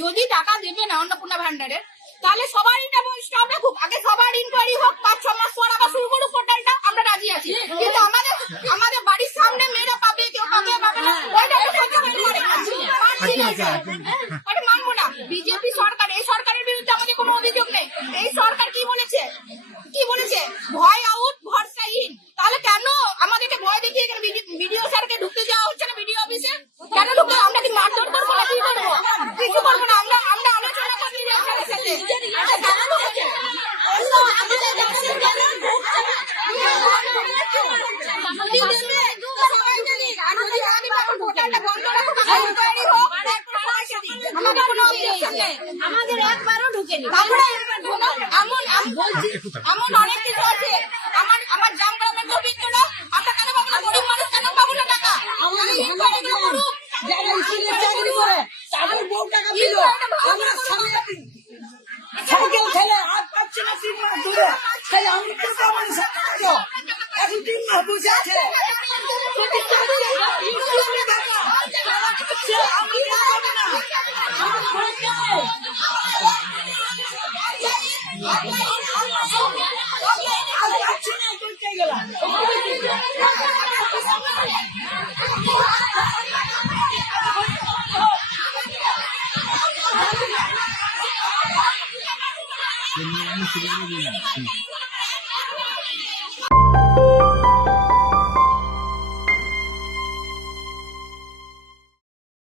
যদি টাকা দেবে না অন্নপূর্ণা ভান্ডারের, তাহলে সবার স্টপ রাখুক, আগে সবার ইনকোয়ারি হোক, 5-6 মাস পর আবার শুরু করুক পোর্টালটা, আমরা রাজি আছি। কিন্তু আমাদের বাড়ির সামনে মেয়েরা পাবে, কেউ পাবে না, ওইটা মানবো না। বিজেপি সরকার, এই সরকারের বিরুদ্ধে আমাদের কোনো অভিযোগ নেই। এই সরকার কি বলেছে ভয় আউট ভরসা ইন। তাহলে কেন আমাদেরকে ভয় দেখিয়ে এখানে বিডিও স্যারকে ঢুকতে দেওয়া হচ্ছে না? বিডিও অফিসে কেন ঢুকতে? আমরা কি মারধর করবো না? কি করবো? কিছু করবো না। আমরা আলোচনা করছি আপনাদের সাথে। আমাদের একবারও ঢুকেনি। এমন অনেক কিছু আছে। আমার জামগ্রামের গোবিন্দরা, আমরা কেন পাবো না? গরিব মানুষ কেন পাবো না টাকা? যারা স্কুলে চাকরি করে তাদের বউ টাকা দিল, আমরা সাইকেল খেলে হাত পাচ্ছি না 3 মাস ধরে, তাই আমি তো আমার সাথে এখন 3 মাস বসে আছে।